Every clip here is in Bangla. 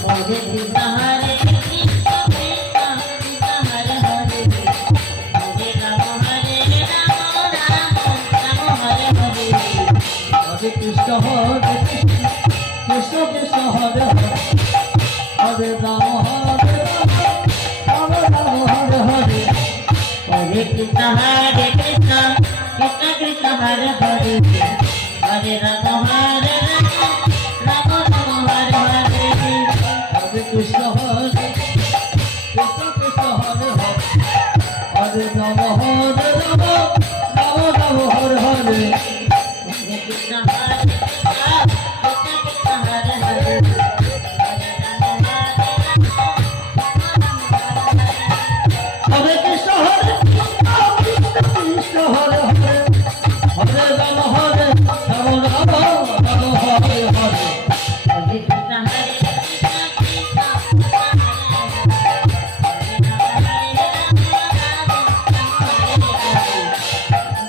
हरे कृष्ण हरे कृष्ण कृष्ण कृष्ण हरे हरे हरे राम राम राम हरे हरे हरे कृष्ण कृष्ण कृष्ण हरे हरे हरे राम राम राम हरे हरे हरे कृष्ण कृष्ण कृष्ण हरे हरे हरे राम राम राम हरे हरे हरे कृष्ण कृष्ण हरे हरे हरे राम राम राम हरे हरे हरे कृष्ण कृष्ण हरे हरे हरे कृष्ण कृष्ण हरे हरे हरे राम राम हरे हरे हरे कृष्ण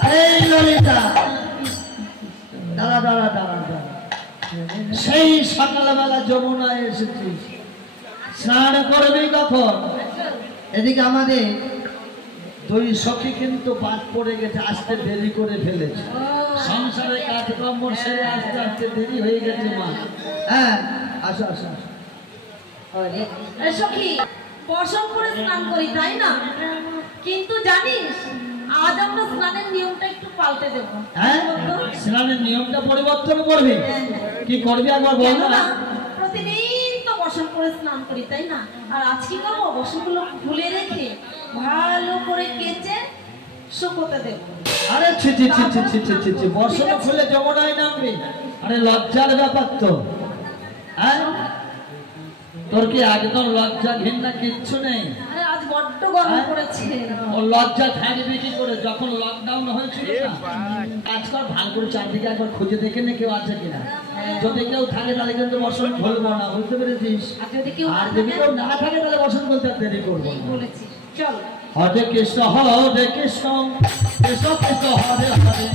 अरे ललिता दादा दादा दादा সেই সকালবেলা যমুনায় এসেছিস স্নান করবি কখন এদিকে আমাদের দুই সখী কিন্তু বাদ পড়ে গেছে আসতে দেরি করে ফেলেছে সংসারে কাজকর্ম সেরে আসতে আসতে দেরি হয়ে গেছে মা হ্যাঁ আসো আসো আসো সখী বসন করে স্নান করি তাই না কিন্তু জানিস আজ আমরা স্নানের নিয়মটা একটু পাল্টে দেব হ্যাঁ স্নানের নিয়মটা পরিবর্তন করবি কি করবি একবার বল না প্রতিদিন তো বসন করে স্নান করি তাই না আর আজ কি করবো বসনগুলো খুলে রেখে ভালো করে কেচে শুকোতে দেব আরে ছি ছি ছি ছি ছি ছি ছি ছি বর্ষণ খুলে যমুনায় নামবি আরে লজ্জার ব্যাপার তো হ্যাঁ তোর কি একদম লজ্জা ঘৃণা কিচ্ছু নেই আরে আজ বড্ড গরম পড়েছে ও লজ্জা থাকবে কি করে যখন লকডাউন হয়েছিল না আজকাল ভালো করে চারদিকে একবার খুঁজে দেখে নে কেউ আছে কিনা যদি কেউ থাকে তাহলে কিন্তু বর্ষণ খুলবো না বুঝতে পেরেছিস আর যদি কেউ না থাকে তাহলে বর্ষণ খুলতে দেরি করবো বলেছি চল হরে কৃষ্ণ কৃষ্ণ কৃষ্ণ হরে হরে